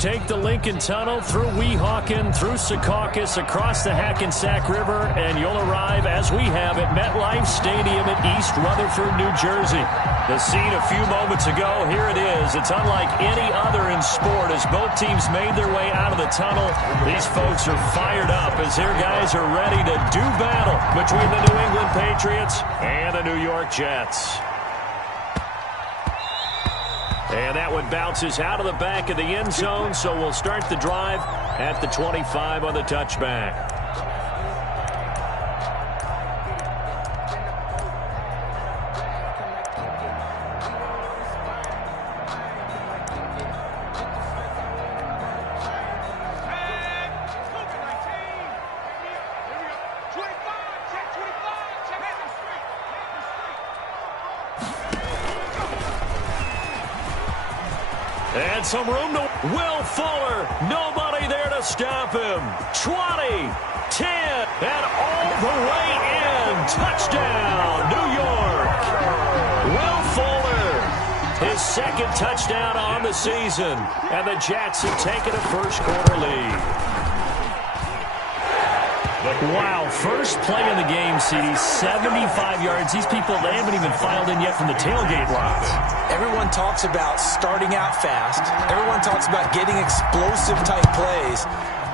take the Lincoln Tunnel through Weehawken, through Secaucus, across the Hackensack River, and you'll arrive, as we have, at MetLife Stadium in East Rutherford, New Jersey. The scene a few moments ago, here it is. It's unlike any other in sport as both teams made their way out of the tunnel. These folks are fired up as their guys are ready to do battle between the New England Patriots and the New York Jets. And that one bounces out of the back of the end zone, so we'll start the drive at the 25 on the touchback. And some room to Will Fuller. Nobody there to stop him. 20, 10, and all the way in. Touchdown, New York. Will Fuller, his second touchdown on the season. And the Jets have taken a first-quarter lead. Wow, first play of the game, CD, 75 yards. These people, they haven't even filed in yet from the tailgate lots. Everyone talks about starting out fast. Everyone talks about getting explosive-type plays.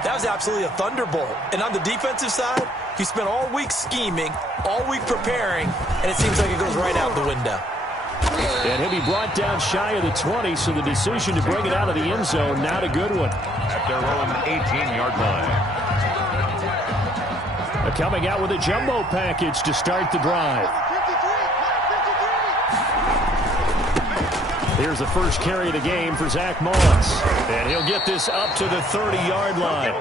That was absolutely a thunderbolt. And on the defensive side, he spent all week scheming, all week preparing, and it seems like it goes right out the window. And he'll be brought down shy of the 20, so the decision to bring it out of the end zone, not a good one. At their own 18-yard line. Coming out with a jumbo package to start the drive. Here's the first carry of the game for Zach Moss. And he'll get this up to the 30-yard line.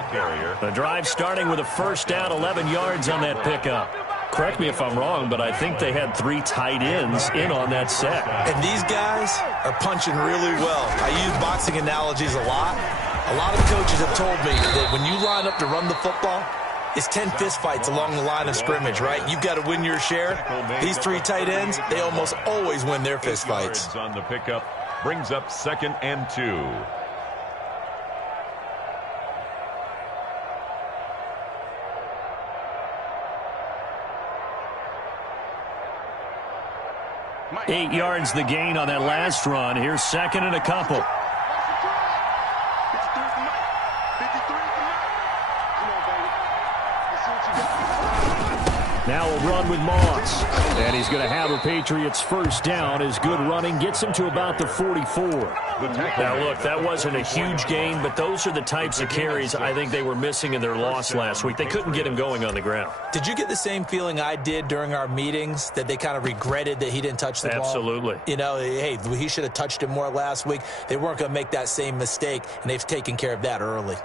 The drive starting with a first down, 11 yards on that pickup. Correct me if I'm wrong, but I think they had 3 tight ends in on that set. And these guys are punching really well. I use boxing analogies a lot. A lot of coaches have told me that when you line up to run the football, it's 10 fistfights along the line of scrimmage, right? You've got to win your share. These 3 tight ends, they almost always win their fistfights. On the pickup brings up 2nd and 2. Eight yards the gain on that last run. Here's 2nd and a couple. Now we'll run with Moss. And he's going to have a Patriots first down. His good running gets him to about the 44. Now, look, that wasn't a huge gain, but those are the types of carries I think they were missing in their loss last week. They couldn't get him going on the ground. Did you get the same feeling I did during our meetings, that they kind of regretted that he didn't touch the ball? Absolutely. You know, hey, he should have touched it more last week. They weren't going to make that same mistake, and they've taken care of that early.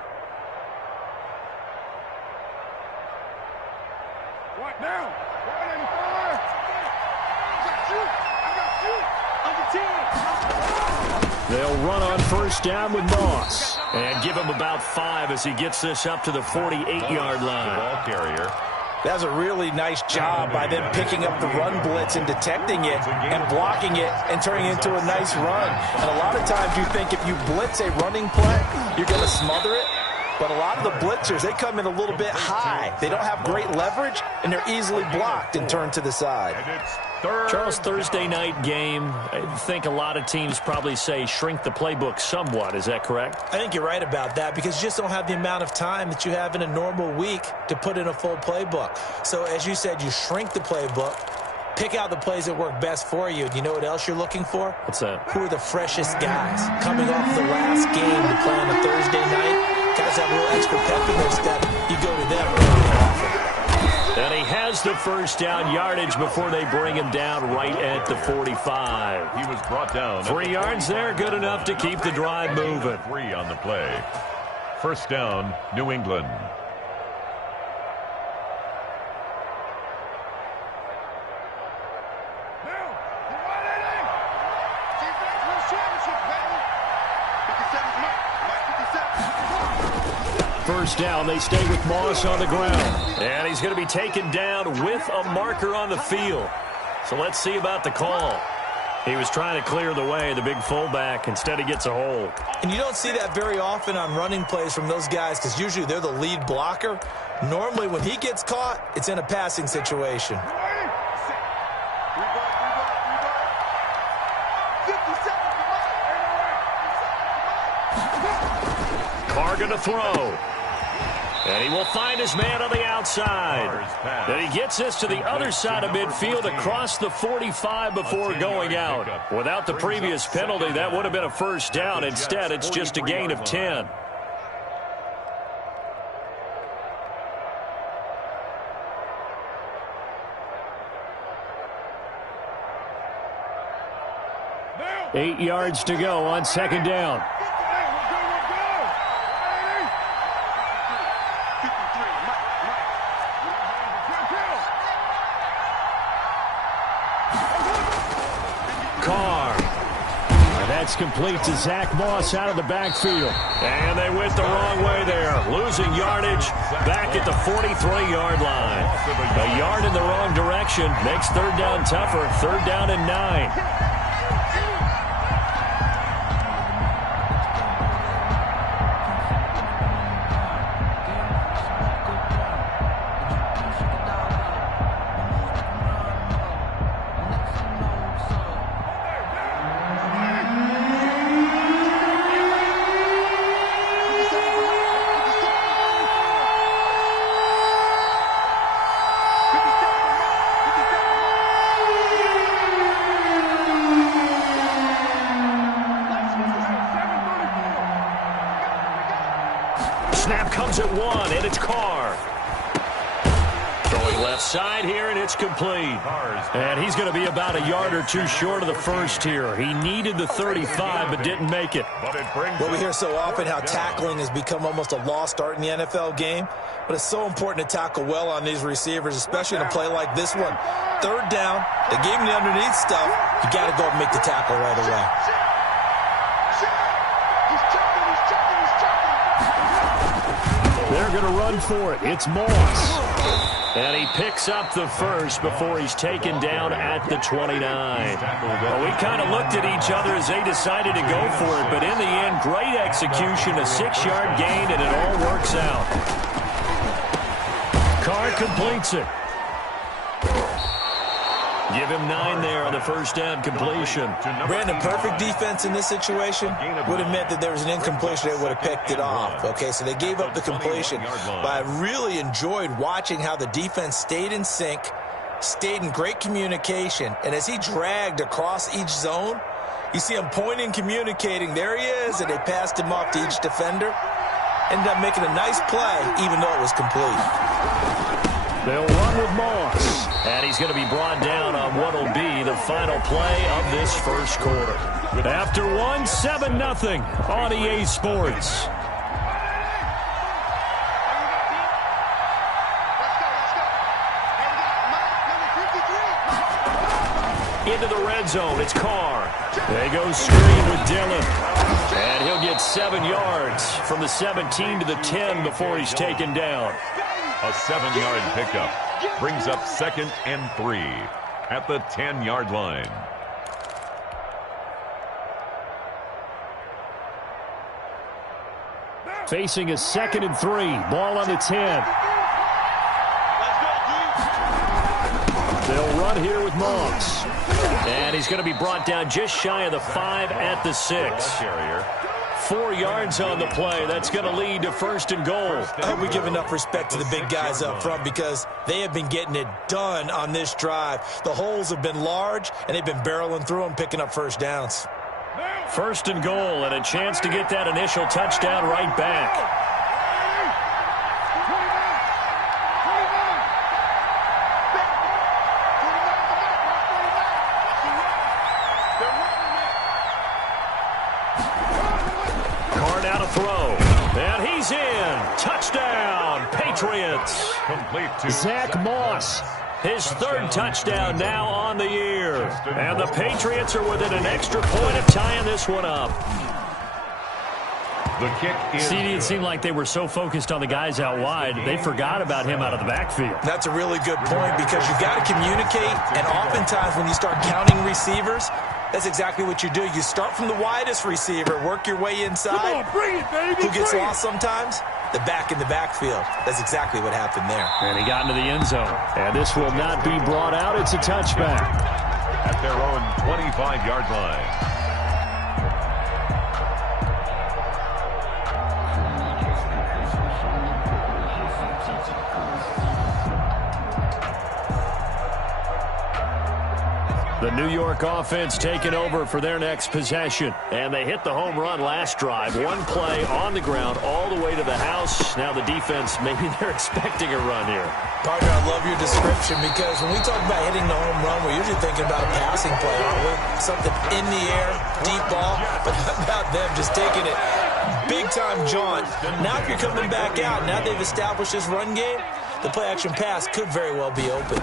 They'll run on first down with Moss and give him about 5 as he gets this up to the 48-yard line. Ball carrier. That was a really nice job by them picking up the run blitz and detecting it and blocking it and turning it into a nice run. And a lot of times you think if you blitz a running play, you're going to smother it. But a lot of the blitzers, they come in a little bit high. They don't have great leverage, and they're easily blocked and turned to the side. Charles, Thursday night game, I think a lot of teams probably say shrink the playbook somewhat. Is that correct? I think you're right about that because you just don't have the amount of time that you have in a normal week to put in a full playbook. So as you said, you shrink the playbook, pick out the plays that work best for you. And you know what else you're looking for? What's that? Who are the freshest guys coming off the last game to play on a Thursday night? Guys have a little extra pep in their step. You go to them really often. And he has the first down yardage before they bring him down right at the 45. He was brought down. 3 yards there, good enough to keep the drive moving. 3 on the play. First down, New England. First down, they stay with Moss on the ground. And he's going to be taken down with a marker on the field. So let's see about the call. He was trying to clear the way, the big fullback. Instead, he gets a hole. And you don't see that very often on running plays from those guys because usually they're the lead blocker. Normally, when he gets caught, it's in a passing situation. Carr going to throw. And he will find his man on the outside. And he gets this to the other side of midfield across the 45 before going out. Without the previous penalty, that would have been a first down. Instead, it's just a gain of 10. Eight yards to go on second down. Carr. And that's complete to Zach Moss out of the backfield. And they went the wrong way there. Losing yardage back at the 43-yard line. A yard in the wrong direction makes third down tougher. Third down and 9. Snap comes at 1, and it's Carr. Throwing left side here, and it's complete. And he's going to be about a yard or two short of the first here. He needed the 35, but didn't make it. Well, we hear so often how tackling has become almost a lost art in the NFL game. But it's so important to tackle well on these receivers, especially in a play like this one. Third down, they gave him the underneath stuff. You got to go and make the tackle right away. They're going to run for it. It's Moss. And he picks up the first before he's taken down at the 29. Well, we kind of looked at each other as they decided to go for it. But in the end, great execution, a 6-yard gain, and it all works out. Carr completes it. Give him 9 there on the first down completion. Brandon, perfect defense in this situation would have meant that there was an incompletion that would have picked it off. Okay, so they gave up the completion. But I really enjoyed watching how the defense stayed in sync, stayed in great communication. And as he dragged across each zone, you see him pointing, communicating. There he is, and they passed him off to each defender. Ended up making a nice play, even though it was complete. They'll run with Moss. And he's going to be brought down on what will be the final play of this first quarter. After one, 7-0 on EA Sports. Into the red zone, it's Carr. They go screen with Dillon. And he'll get 7 yards from the 17 to the 10 before he's taken down. A 7-yard pickup brings up 2nd and 3 at the 10-yard line. Facing a 2nd and 3. Ball on the 10. They'll run here with Moss. And he's going to be brought down just shy of the 5 at the 6. 4 yards on the play. That's going to lead to 1st and goal. I hope we give enough respect to the big guys up front because they have been getting it done on this drive. The holes have been large, and they've been barreling through them, picking up first downs. 1st and goal, and a chance to get that initial touchdown right back. Touchdown, Patriots. Complete to Zach Moss, his 3rd touchdown now on the year. And the Patriots are within an extra point of tying this one up. The kick is CD, it seemed like they were so focused on the guys out wide, they forgot about him out of the backfield. That's a really good point because you've got to communicate, and oftentimes when you start counting receivers, That's exactly what you do. You start from the widest receiver, work your way inside. Come on, bring it, baby. Who gets lost sometimes? The back in the backfield. That's exactly what happened there. And he got into the end zone. And this will not be brought out. It's a touchback. At their own 25-yard line. The New York offense taking over for their next possession. And they hit the home run last drive. One play on the ground all the way to the house. Now the defense, maybe they're expecting a run here. Partner, I love your description because when we talk about hitting the home run, we're usually thinking about a passing play, aren't we? Something in the air, deep ball. But how about them just taking it big-time jaunt? Now if you're coming back out, now they've established this run game, the play-action pass could very well be open.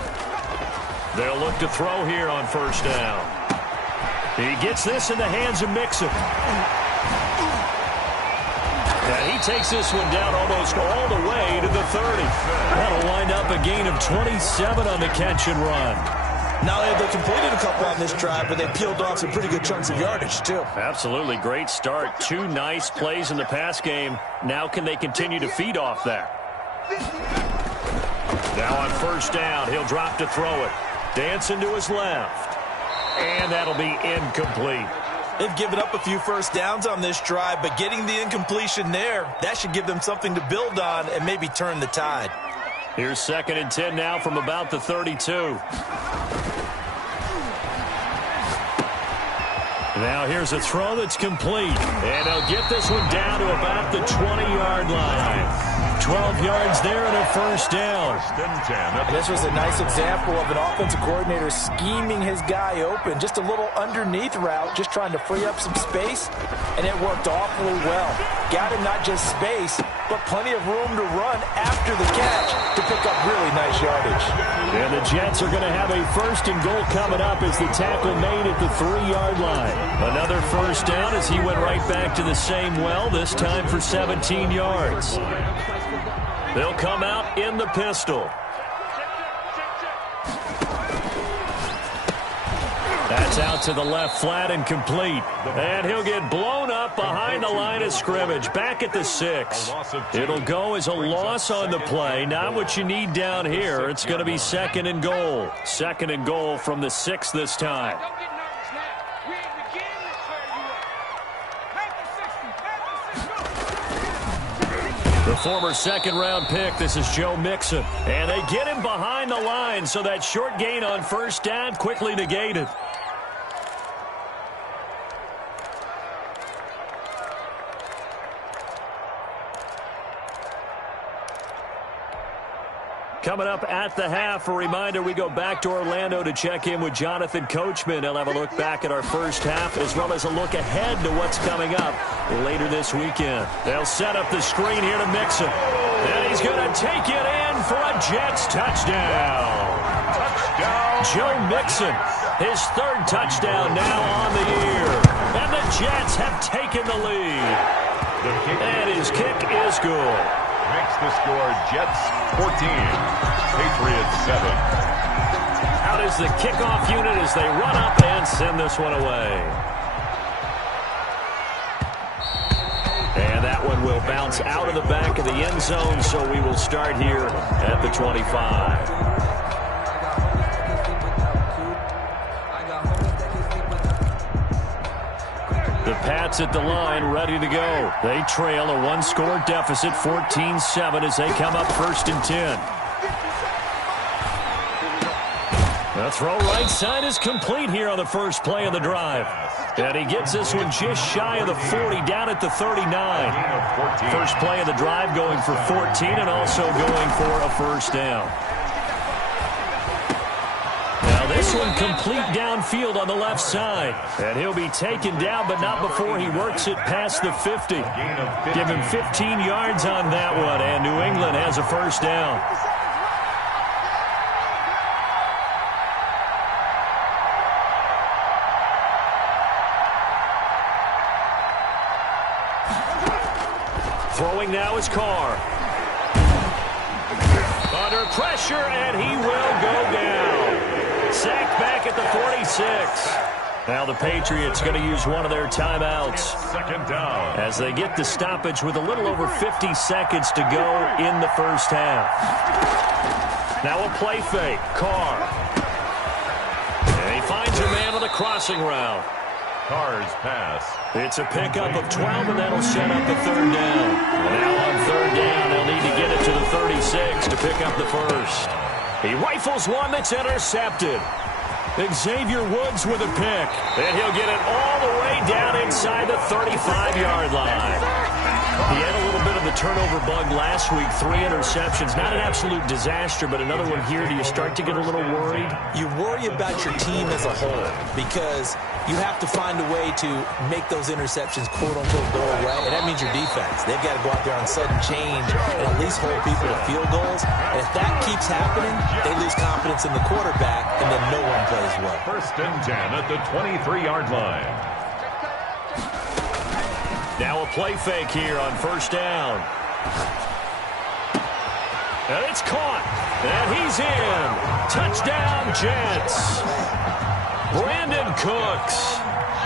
They'll look to throw here on first down. He gets this in the hands of Mixon. And he takes this one down almost all the way to the 30. That'll wind up a gain of 27 on the catch and run. Now they've completed a couple on this drive, but they peeled off some pretty good chunks of yardage, too. Absolutely great start. Two nice plays in the pass game. Now can they continue to feed off that? Now on first down, he'll drop to throw it. Dancing to his left. And that'll be incomplete. They've given up a few first downs on this drive, but getting the incompletion there, that should give them something to build on and maybe turn the tide. Here's 2nd and 10 now from about the 32. Now here's a throw that's complete. And they'll get this one down to about the 20-yard line. 12 yards there and a first down. And this was a nice example of an offensive coordinator scheming his guy open. Just a little underneath route, just trying to free up some space, and it worked awfully well. Got him not just space, but plenty of room to run after the catch to pick up really nice yardage. And the Jets are going to have a 1st and goal coming up as the tackle made at the 3-yard line. Another first down as he went right back to the same well, this time for 17 yards. They'll come out in the pistol. That's out to the left flat and complete. And he'll get blown up behind the line of scrimmage, back at the 6. It'll go as a loss on the play. Not what you need down here. It's going to be 2nd and goal. 2nd and goal from the 6 this time. The former 2nd-round pick, this is Joe Mixon. And they get him behind the line, so that short gain on first down quickly negated. Coming up at the half, a reminder, we go back to Orlando to check in with Jonathan Coachman. He'll have a look back at our first half as well as a look ahead to what's coming up later this weekend. They'll set up the screen here to Mixon. And he's going to take it in for a Jets touchdown. Joe Mixon, his 3rd touchdown now on the year. And the Jets have taken the lead. And his kick is good. Makes the score Jets 14, Patriots 7. Out is the kickoff unit as they run up and send this one away. And that one will bounce out of the back of the end zone, so we will start here at the 25. The Pats at the line, ready to go. They trail a 1-score deficit, 14-7, as they come up 1st and 10. The throw right side is complete here on the first play of the drive. And he gets this one just shy of the 40, down at the 39. First play of the drive going for 14 and also going for a first down. This one complete downfield on the left side. And he'll be taken down, but not before he works it past the 50. Give him 15 yards on that one, and New England has a first down. Throwing now is Carr. Under pressure, and he will go down. Sacked back at the 46. Now the Patriots going to use one of their timeouts. Second down. As they get the stoppage with a little over 50 seconds to go in the first half. Now a play fake. Carr. And he finds a man on the crossing route. Carr's pass. It's a pickup of 12, and that'll set up a third down. And now on third down, they'll need to get it to the 36 to pick up the first. He rifles one that's intercepted. Xavier Woods with a pick. And he'll get it all the way down inside the 35-yard line. He had a little bit of the turnover bug last week, 3 interceptions. Not an absolute disaster, but another one here. Do you start to get a little worried? You worry about your team as a whole because you have to find a way to make those interceptions, quote-unquote, go away, and that means your defense. They've got to go out there on sudden change and at least hold people to field goals. And if that keeps happening, they lose confidence in the quarterback, and then no one plays well. First and 10 at the 23-yard line. Now a play fake here on first down. And it's caught. And he's in. Touchdown, Jets. Brandon Cooks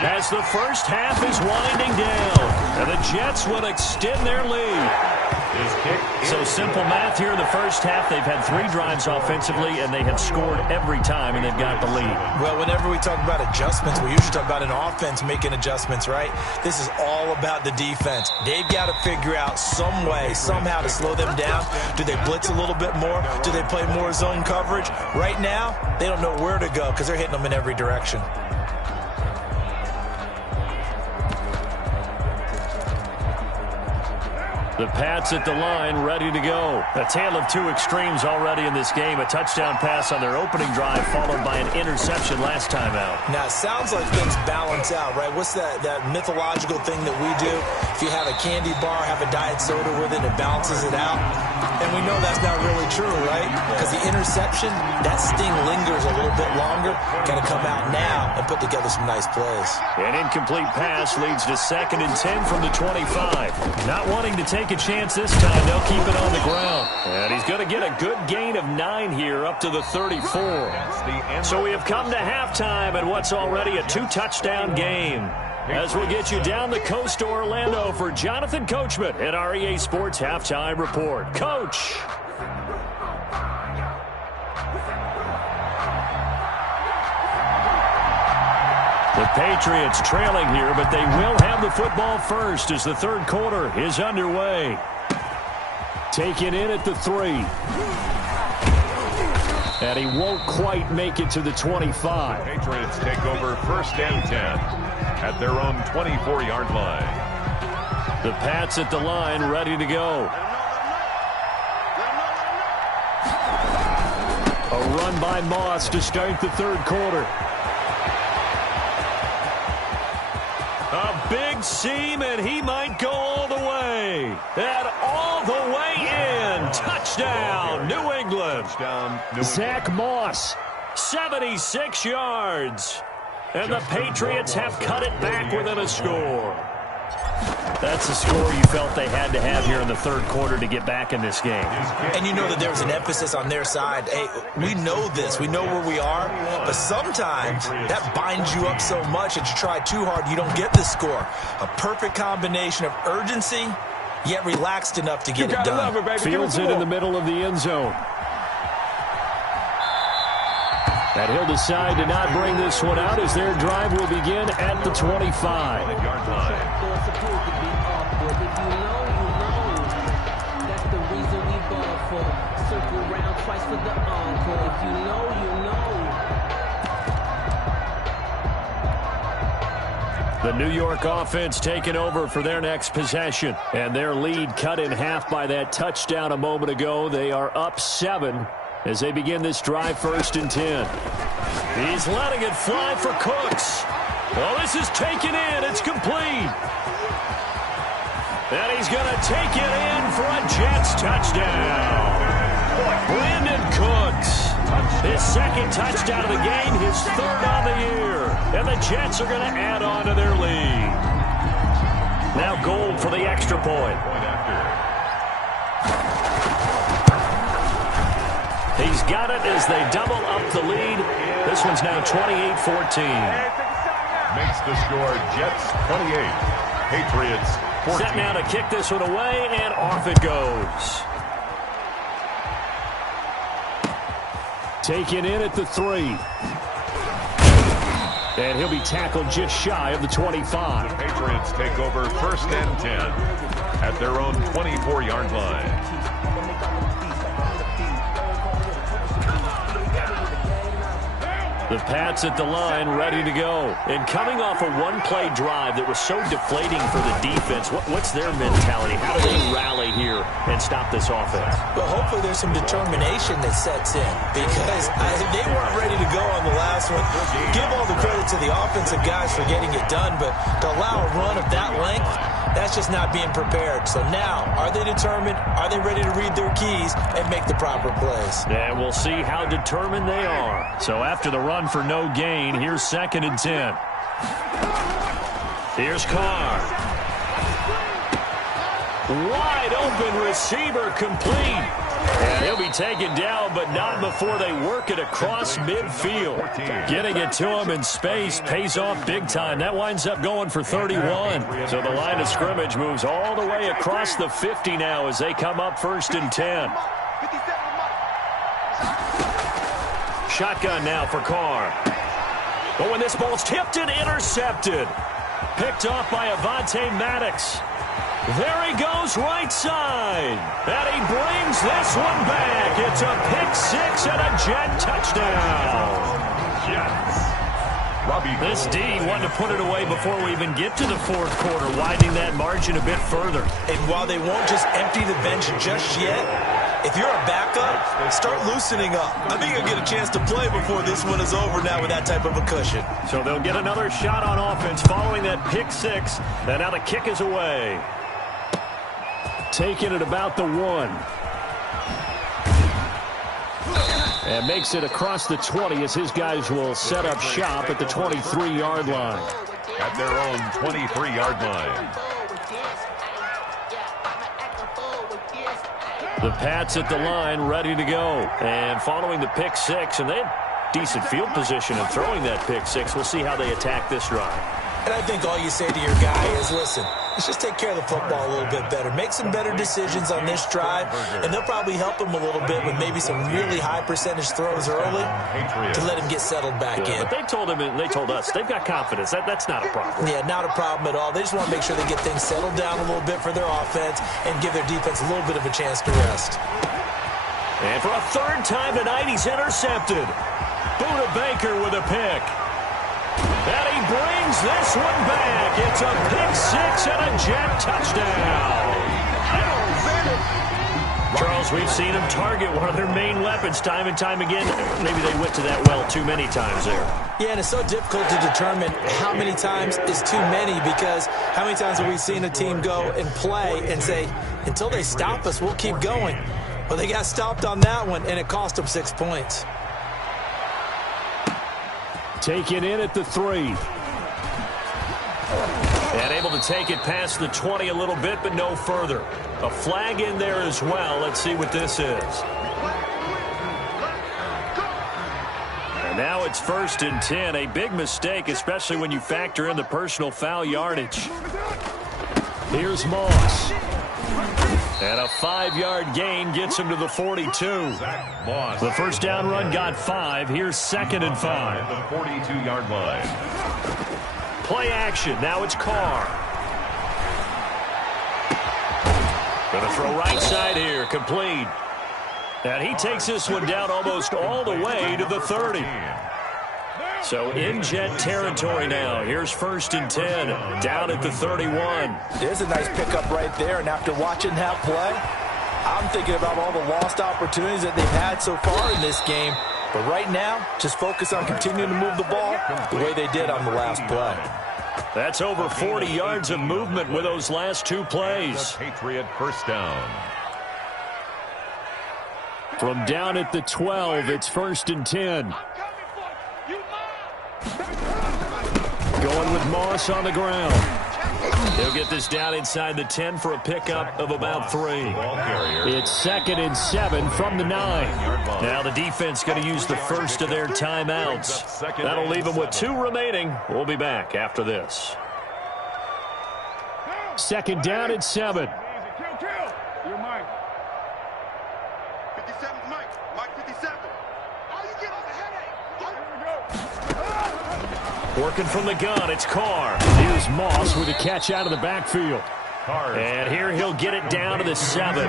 as the first half is winding down. And the Jets will extend their lead. So simple math here in the first half. They've had 3 drives offensively, and they have scored every time, and they've got the lead. Well, whenever we talk about adjustments, we usually talk about an offense making adjustments, right? This is all about the defense. They've got to figure out some way, somehow to slow them down. Do they blitz a little bit more? Do they play more zone coverage? Right now, they don't know where to go because they're hitting them in every direction. The Pats at the line, ready to go. A tale of 2 extremes already in this game. A touchdown pass on their opening drive, followed by an interception last time out. Now, it sounds like things balance out, right? What's that mythological thing that we do? If you have a candy bar, have a diet soda with it, it balances it out. And we know that's not really true, right? Because the interception, that sting lingers a little bit longer. Got to come out now and put together some nice plays. An incomplete pass leads to 2nd and 10 from the 25. Not wanting to take a chance this time, they'll keep it on the ground. And he's going to get a good gain of 9 here up to the 34. So we have come to halftime and what's already a 2-touchdown game. As we'll get you down the coast to Orlando for Jonathan Coachman at our EA Sports Halftime Report. Coach. The Patriots trailing here, but they will have the football first as the third quarter is underway. Taken in at the 3. And he won't quite make it to the 25. Patriots take over first and 10 at their own 24-yard line. The Pats at the line, ready to go. A run by Moss to start the third quarter. A big seam, and he might go all the way. And all the way in. Touchdown, New England. Zach Moss, 76 yards. And the Patriots have cut it back within a score. That's the score you felt they had to have here in the third quarter to get back in this game. And you know that there was an emphasis on their side. Hey, we know this. We know where we are. But sometimes that binds you up so much that you try too hard, you don't get the score. A perfect combination of urgency, yet relaxed enough to get it done. Fields it in the middle of the end zone. And he'll decide to not bring this one out as their drive will begin at the 25-yard line. The New York offense taking over for their next possession. And their lead cut in half by that touchdown a moment ago. They are up 7 as they begin this drive, 1st and 10. He's letting it fly for Cooks. Well, this is taken in. It's complete. And he's going to take it in for a Jets touchdown. Brandon Cooks. His 2nd touchdown of the game, his 3rd on the year. And the Jets are going to add on to their lead. Now Gold for the extra point. He's got it as they double up the lead. This one's now 28-14. makes the score Jets 28, Patriots 14. Set now to kick this one away, and off it goes. Taken in at the 3. And he'll be tackled just shy of the 25. The Patriots take over 1st and 10 at their own 24-yard line. The Pats at the line, ready to go. And coming off a one-play drive that was so deflating for the defense, what's their mentality? How do they rally here and stop this offense? Well, hopefully there's some determination that sets in, because they weren't ready to go on the last one. Give all the credit to the offensive guys for getting it done, but to allow a run of that length, that's just not being prepared. So now, are they determined? Are they ready to read their keys and make the proper plays? And we'll see how determined they are. So after the run for no gain, here's 2nd and 10. Here's Carr. Wide open receiver, complete. And he'll be taken down, but not before they work it across midfield. Getting it to him in space pays off big time. That winds up going for 31. So the line of scrimmage moves all the way across the 50 now as they come up 1st and 10. Shotgun now for Carr. But when this ball's tipped and intercepted. Picked off by Avonte Maddox. There he goes right side. And he brings this one back. It's a pick 6 and a Jet touchdown. Jets. This D wanted to put it away before we even get to the 4th quarter, widening that margin a bit further. And while they won't just empty the bench just yet, if you're a backup, start loosening up. I think you'll get a chance to play before this one is over now with that type of a cushion. So they'll get another shot on offense following that pick 6. And now the kick is away. Taking it about the 1. And makes it across the 20 as his guys will set up shop at the 23-yard line. At their own 23-yard line. The Pats at the line, ready to go. And following the pick 6, and they have decent field position in throwing that pick 6. We'll see how they attack this drive. And I think all you say to your guy is, listen, let's just take care of the football a little bit better. Make some better decisions on this drive, and they'll probably help him a little bit with maybe some really high percentage throws early to let him get settled back in. But they told him, and they told us, they've got confidence. That's not a problem. Yeah, not a problem at all. They just want to make sure they get things settled down a little bit for their offense and give their defense a little bit of a chance to rest. And for a 3rd time tonight, he's intercepted. Buda Baker with a pick. And he brings this one back. It's a pick 6 and a Jet touchdown. Charles, we've seen him target one of their main weapons time and time again. Maybe they went to that well too many times there. Yeah, and it's so difficult to determine how many times is too many, because how many times have we seen a team go and play and say, until they stop us, we'll keep going. Well, they got stopped on that one, and it cost them 6 points. Taken in at the 3. And able to take it past the 20 a little bit, but no further. A flag in there as well. Let's see what this is. And now it's 1st and 10. A big mistake, especially when you factor in the personal foul yardage. Here's Moss. And a 5-yard gain gets him to the 42. The first down run got 5. Here's 2nd and 5. The 42-yard line. Play action. Now it's Carr. Going to throw right side here. Complete. And he takes this one down almost all the way to the 30. So in Jet territory now. Here's 1st and 10. Down at the 31. There's a nice pickup right there. And after watching that play, I'm thinking about all the lost opportunities that they've had so far in this game. But right now, just focus on continuing to move the ball the way they did on the last play. That's over 40 yards of movement with those last 2 plays. Patriot first down. From down at the 12, it's 1st and 10. Going with Moss on the ground. He'll get this down inside the 10 for a pickup of about 3. It's 2nd and 7 from the 9. Now the defense going to use the first of their timeouts. That'll leave them with 2 remaining. We'll be back after this. 2nd down and 7. You're Mike. 57 Mike. Mike 57. All you get is a headache. Working from the gun, it's Carr. Here's Moss with a catch out of the backfield. And here he'll get it down to the 7.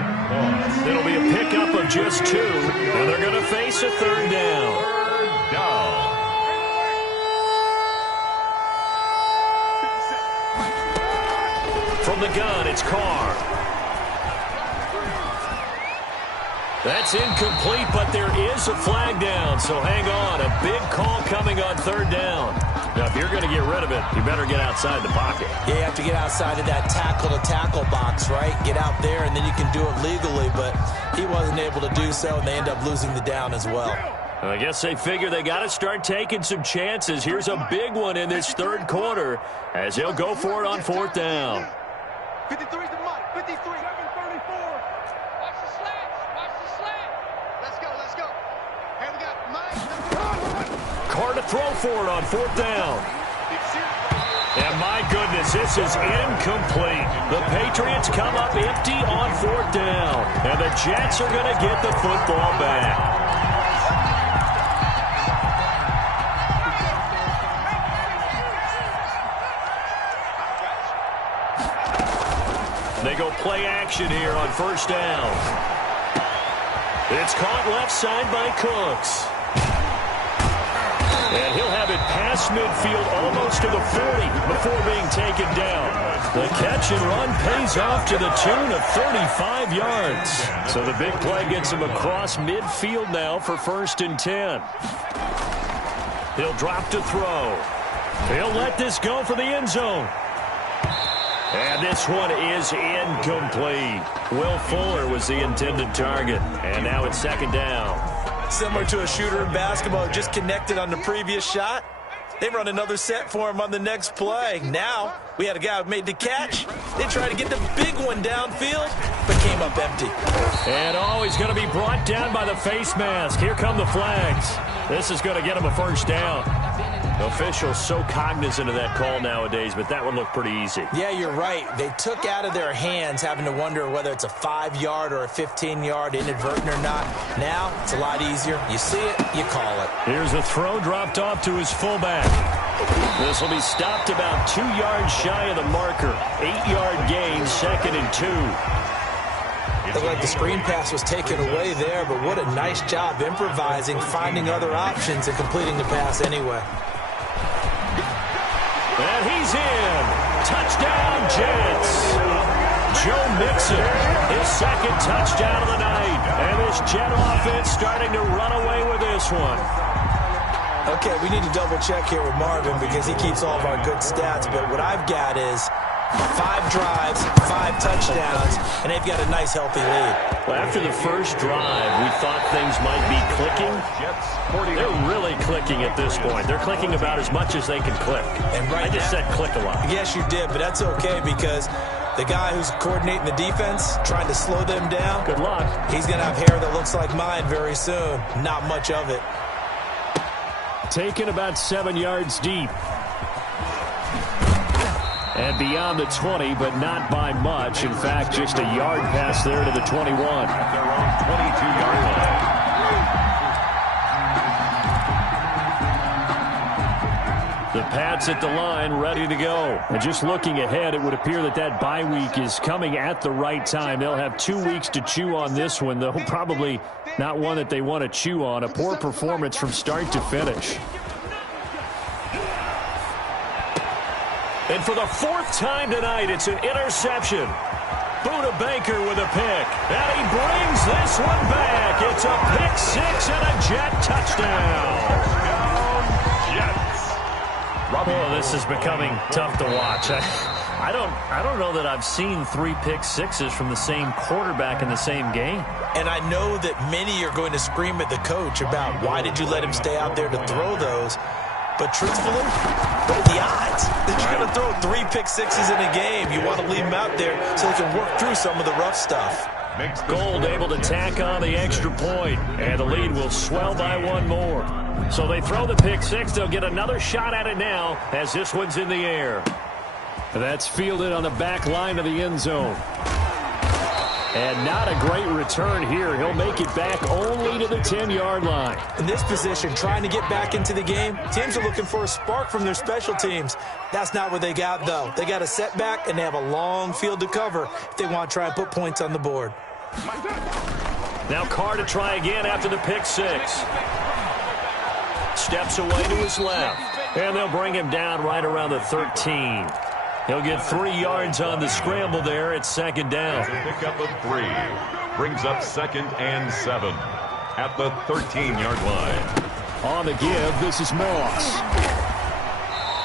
It'll be a pickup of just 2, and they're going to face a 3rd down. From the gun, it's Carr. That's incomplete, but there is a flag down, so hang on. A big call coming on 3rd down. Now, if you're going to get rid of it, you better get outside the pocket. Yeah, you have to get outside of that tackle-to-tackle box, right? Get out there, and then you can do it legally, but he wasn't able to do so, and they end up losing the down as well. I guess they figure they got to start taking some chances. Here's a big one in this 3rd quarter as they'll go for it on 4th down. 53's the Mike. 53. 734. Watch the slant. Watch the slant. Let's go. Let's go. Here we got Mike. Carr to throw for it on 4th down. And my goodness, this is incomplete. The Patriots come up empty on 4th down. And the Jets are going to get the football back. They go play action here on 1st down. It's caught left side by Cooks. And he'll have it past midfield almost to the 40 before being taken down. The catch and run pays off to the tune of 35 yards. So the big play gets him across midfield now for 1st and 10. He'll drop to throw. He'll let this go for the end zone. And this one is incomplete. Will Fuller was the intended target. And now it's 2nd down. Similar to a shooter in basketball, just connected on the previous shot. They run another set for him on the next play. Now, we had a guy who made the catch. They tried to get the big one downfield, but came up empty. And he's going to be brought down by the face mask. Here come the flags. This is going to get him a 1st down. Officials so cognizant of that call nowadays, but that would look pretty easy. Yeah, you're right. They took out of their hands having to wonder whether it's a 5-yard or a 15-yard, inadvertent or not. Now, it's a lot easier. You see it, you call it. Here's a throw dropped off to his fullback. This will be stopped about 2 yards shy of the marker. 8-yard gain, 2nd and 2. Looked like the screen pass was taken away there, but what a nice job improvising, finding other options, and completing the pass anyway. And he's in. Touchdown, Jets. Joe Mixon, his 2nd touchdown of the night. And this Jet offense starting to run away with this one. Okay, we need to double check here with Marvin because he keeps all of our good stats, but what I've got is 5 drives, 5 touchdowns, and they've got a nice, healthy lead. Well, after the first drive, we thought things might be clicking. They're really clicking at this point. They're clicking about as much as they can click. And right I just said click a lot. Yes, you did, but that's okay because the guy who's coordinating the defense, trying to slow them down, good luck. He's going to have hair that looks like mine very soon. Not much of it. Taken about 7 yards deep. And beyond the 20, but not by much. In fact, just a yard pass there to the 21. At their own 22-yard line. The Pats at the line, ready to go. And just looking ahead, it would appear that that bye week is coming at the right time. They'll have 2 weeks to chew on this one, though probably not one that they want to chew on. A poor performance from start to finish. And for the 4th time tonight, it's an interception. Buda Baker with a pick. And he brings this one back. It's a pick 6 and a Jet touchdown. Jets. Oh, this is becoming tough to watch. I don't know that I've seen 3 pick sixes from the same quarterback in the same game. And I know that many are going to scream at the coach about why did you let him stay out there to throw those. But truthfully, what are the odds that you're going to throw 3 pick sixes in a game? You want to leave them out there so they can work through some of the rough stuff. Gold able to tack on the extra point, and the lead will swell by 1 more. So they throw the pick six. They'll get another shot at it now as this one's in the air. That's fielded on the back line of the end zone. And not a great return here. He'll make it back only to the 10-yard line. In this position, trying to get back into the game, teams are looking for a spark from their special teams. That's not what they got, though. They got a setback, and they have a long field to cover if they want to try and put points on the board. Now Carr to try again after the pick six. Steps away to his left. And they'll bring him down right around the 13. He'll get 3 yards on the scramble there. It's second down. Pickup of 3. Brings up 2nd and 7 at the 13-yard line. On the give, this is Moss.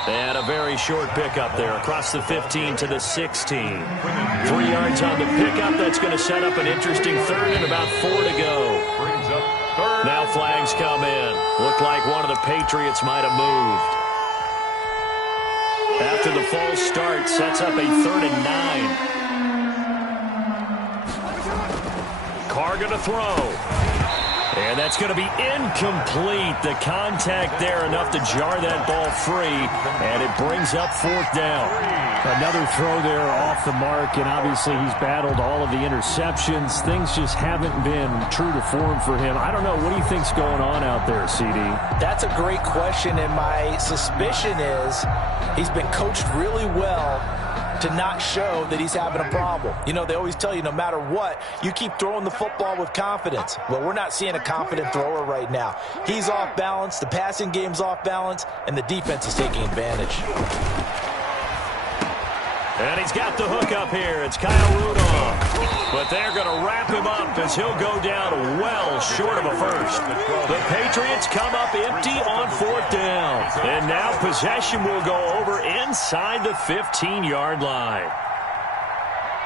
And a very short pickup there across the 15 to the 16. 3 yards on the pickup. That's going to set up an interesting third and about 4 to go. Brings up third. Now flags come in. Looked like one of the Patriots might have moved. After the false start, sets up a 3rd and 9. Carr going to throw. And that's going to be incomplete. The contact there enough to jar that ball free. And it brings up 4th down. Another throw there off the mark. And obviously he's battled all of the interceptions. Things just haven't been true to form for him. I don't know. What do you think's going on out there, CD? That's a great question. And my suspicion is he's been coached really well to not show that he's having a problem. You know, they always tell you no matter what, you keep throwing the football with confidence. Well, we're not seeing a confident thrower right now. He's off balance, the passing game's off balance, and the defense is taking advantage. And he's got the hook up here. It's Kyle Rudolph. But they're going to wrap him up as he'll go down well short of a first. The Patriots come up empty on 4th down. And now possession will go over inside the 15-yard line.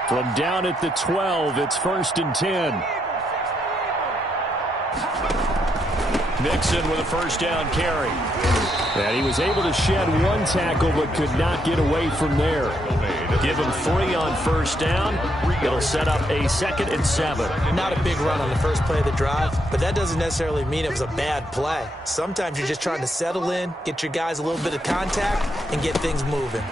From down at the 12, it's 1st and 10. Mixon with a 1st down carry. And he was able to shed 1 tackle but could not get away from there. Give him 3 on 1st down. It'll set up a 2nd and 7. Not a big run on the first play of the drive, but that doesn't necessarily mean it was a bad play. Sometimes you're just trying to settle in, get your guys a little bit of contact, and get things moving.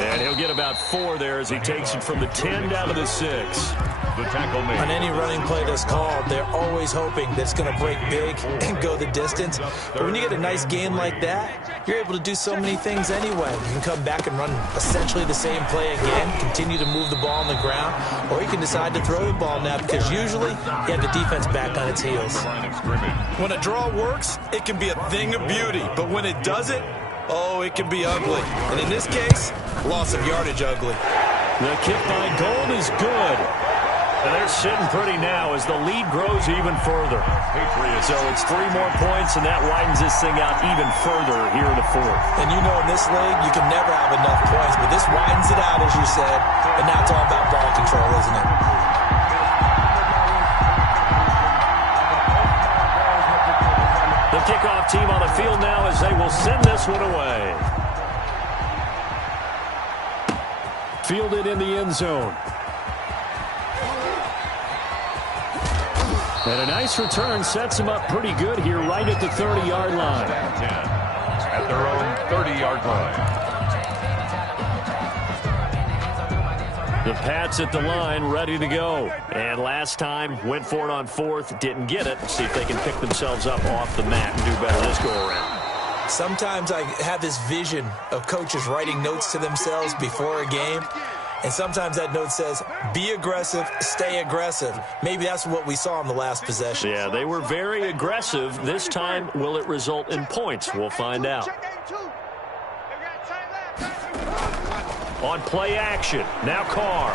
And he'll get about 4 there as he takes it from the 10 down to the 6. The tackle made. On any running play that's called, they're always hoping that it's going to break big and go the distance. But when you get a nice game like that, you're able to do so many things anyway. You can come back and run essentially the same play again, continue to move the ball on the ground, or you can decide to throw the ball now because usually you have the defense back on its heels. When a draw works, it can be a thing of beauty. But when it doesn't, oh, it can be ugly. And in this case, loss of yardage ugly. The kick by Gold is good. And they're sitting pretty now as the lead grows even further. So it's 3 more points, and that widens this thing out even further here in the 4th. And you know in this league, you can never have enough points, but this widens it out, as you said. And now it's all about ball control, isn't it? The kickoff team on the field now as they will send this one away. Fielded in the end zone. And a nice return sets him up pretty good here right at the 30-yard line. 10 at their own 30-yard line. The Pats at the line ready to go. And last time went for it on 4th, didn't get it. See if they can pick themselves up off the mat and do better this go around. Sometimes I have this vision of coaches writing notes to themselves before a game. And sometimes that note says, be aggressive, stay aggressive. Maybe that's what we saw in the last possession. Yeah, they were very aggressive. This time, will it result in points? We'll find out. On play action, now Carr.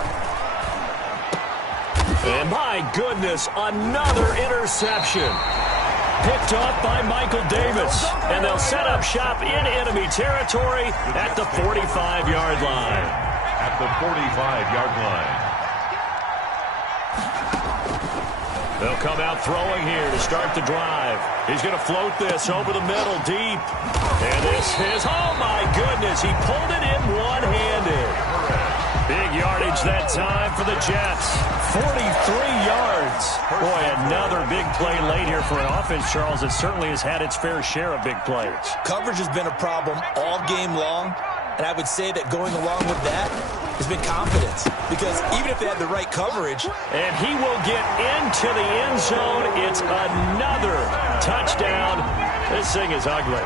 And my goodness, another interception. Picked off by Michael Davis. And they'll set up shop in enemy territory at the 45-yard line. At the 45-yard line. They'll come out throwing here to start the drive. He's going to float this over the middle deep. And this is, oh my goodness, he pulled it in one-handed. Big yardage that time for the Jets. 43 yards. Boy, another big play late here for an offense, Charles, that certainly has had its fair share of big plays. Coverage has been a problem all game long, and I would say that going along with that has been confidence. Because even if they had the right coverage. And he will get into the end zone. It's another touchdown. This thing is ugly.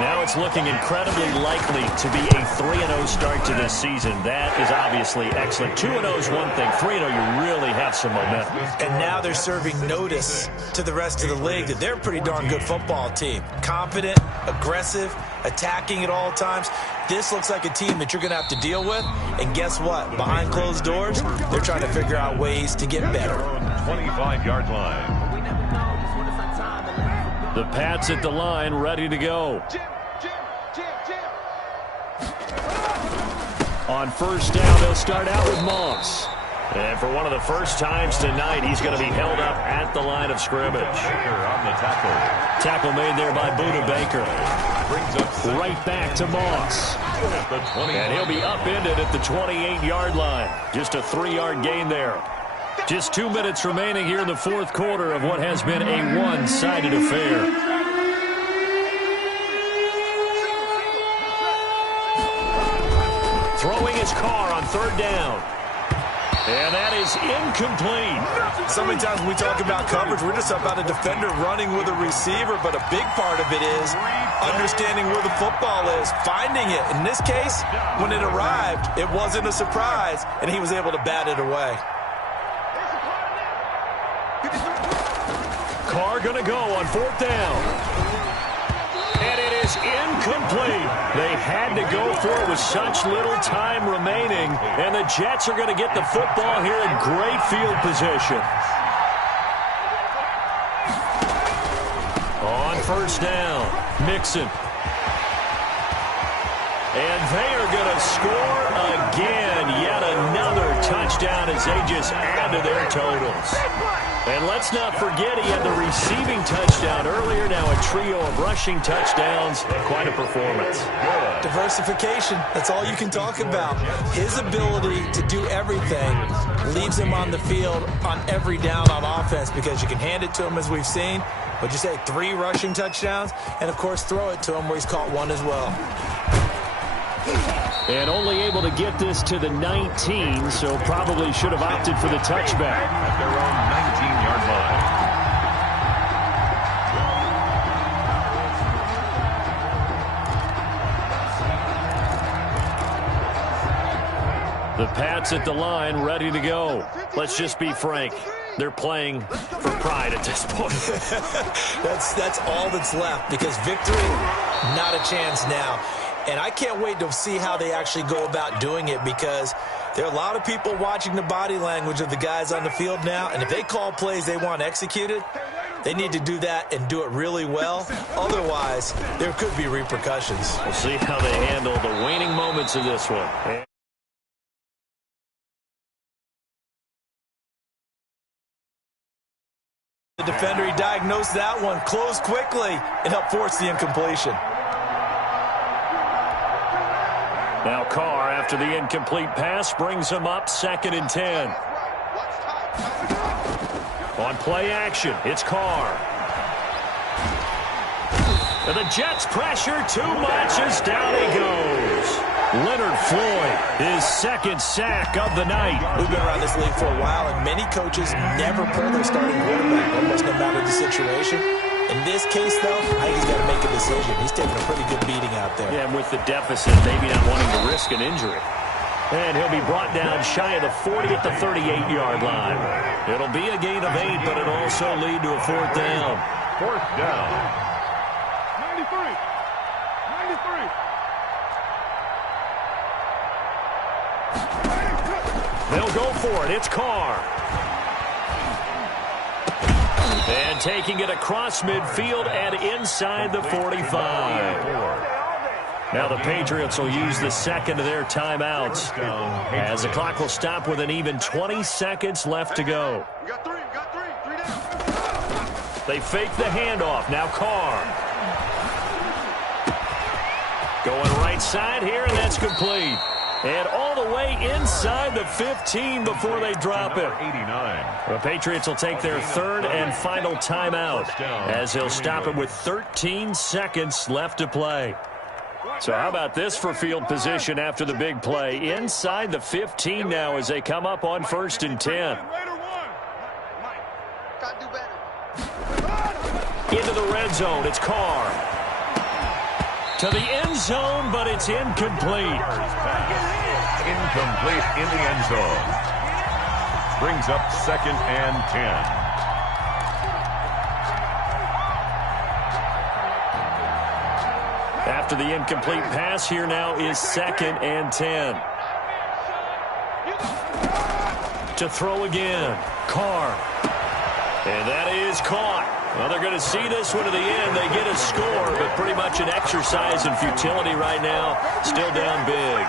Now it's looking incredibly likely to be a 3-0 start to this season. That is obviously excellent. 2-0 is one thing. 3-0, you really have some momentum. And now they're serving notice to the rest of the league that they're a pretty darn good football team. Confident, aggressive, attacking at all times. This looks like a team that you're going to have to deal with. And guess what? Behind closed doors, they're trying to figure out ways to get better. 25-yard line. The Pats at the line, ready to go. On first down, they'll start out with Moss. And for one of the first times tonight, he's going to be held up at the line of scrimmage. Baker on the tackle. Tackle made there by Buda Baker. Brings up Right back to Moss. at the 20. And he'll be upended at the 28-yard line. Just a 3-yard gain there. Just 2 minutes remaining here in the fourth quarter of what has been a one-sided affair. Throwing his car on third down. And that is incomplete. So many times when we talk about coverage, we're just about a defender running with a receiver, but a big part of it is understanding where the football is, finding it. In this case, when it arrived, it wasn't a surprise, and he was able to bat it away. Carr going to go on fourth down. And it is incomplete. They had to go for it with such little time remaining. And the Jets are going to get the football here in great field position. On first down, Mixon. And they are going to score again. Yet another touchdown as they just add to their totals. And let's not forget he had the receiving touchdown earlier. Now a trio of rushing touchdowns. Quite a performance. Diversification, that's all you can talk about. His ability to do everything leaves him on the field on every down on offense because you can hand it to him as we've seen. What'd you say, 3 rushing touchdowns? And, of course, throw it to him where he's caught 1 as well. And only able to get this to the 19, so probably should have opted for the touchback. At their own 19-yard line. The Pats at the line, ready to go. Let's just be frank. They're playing for pride at this point. That's all that's left because victory, not a chance now. And I can't wait to see how they actually go about doing it because there are a lot of people watching the body language of the guys on the field now. And if they call plays they want executed, they need to do that and do it really well. Otherwise, there could be repercussions. We'll see how they handle the waning moments of this one. The defender, he diagnosed that one, closed quickly, and helped force the incompletion. Now Carr, after the incomplete pass, brings him up 2nd and 10. On play action, it's Carr. And the Jets pressure too much as down he goes. Leonard Floyd, his 2nd sack of the night. We've been around this league for a while, and many coaches never pull their starting quarterback, almost no matter the situation. In this case, though, I think he's got to make a decision. He's taking a pretty good beating out there. Yeah, and with the deficit, maybe not wanting to risk an injury. And he'll be brought down shy of the 40 at the 38-yard line. It'll be a gain of 8, but it'll also lead to a 4th down. 4th down. 93. They'll go for it. It's Carr. And taking it across midfield and inside the 45. Now the Patriots will use the 2nd of their timeouts as the clock will stop with an even 20 seconds left to go. We got 3 down. They fake the handoff. Now Carr. Going right side here, and that's complete. And all the way inside the 15 before they drop it. 89. The Patriots will take their third and final timeout as they'll stop it with 13 seconds left to play. So how about this for field position after the big play? Inside the 15 now as they come up on 1st and 10. Into the red zone. It's Carr. To the end zone, but it's incomplete. Incomplete in the end zone. Brings up 2nd and 10. After the incomplete pass, here now is 2nd and 10. To throw again. Carr. And that is caught. Well, they're going to see this one to the end. They get a score, but pretty much an exercise in futility right now. Still down big.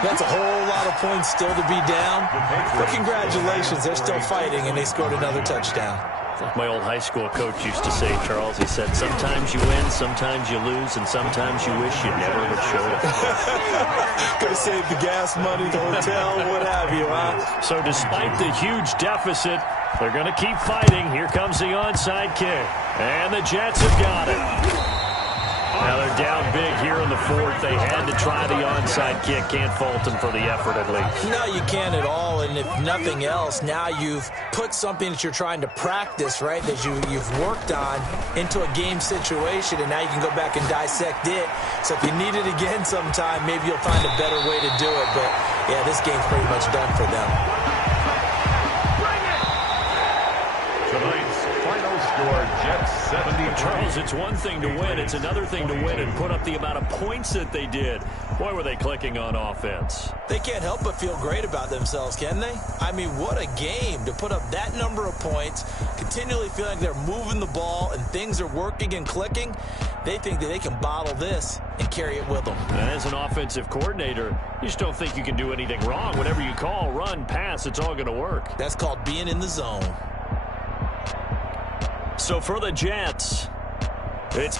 That's a whole lot of points still to be down. But congratulations, they're still fighting, and they scored another touchdown. Like my old high school coach used to say, Charles, he said, sometimes you win, sometimes you lose, and sometimes you wish you never would show up. Could have saved the gas money, the hotel, what have you, huh? So despite the huge deficit, they're going to keep fighting. Here comes the onside kick. And the Jets have got it. Now they're down big here in the 4th. They had to try the onside kick. Can't fault them for the effort at least. No, you can't at all. And if nothing else, now you've put something that you're trying to practice, right, that you've worked on into a game situation, and now you can go back and dissect it. So if you need it again sometime, maybe you'll find a better way to do it. But, yeah, this game's pretty much done for them. Tonight's final score, Jets 70. Charles, it's one thing to win. It's another thing to win and put up the amount of points that they did. Boy, were they clicking on offense. They can't help but feel great about themselves, can they? I mean, what a game to put up that number of points, continually feel like they're moving the ball and things are working and clicking. They think that they can bottle this and carry it with them. And as an offensive coordinator, you just don't think you can do anything wrong. Whatever you call, run, pass, it's all going to work. That's called being in the zone. So for the Jets, it's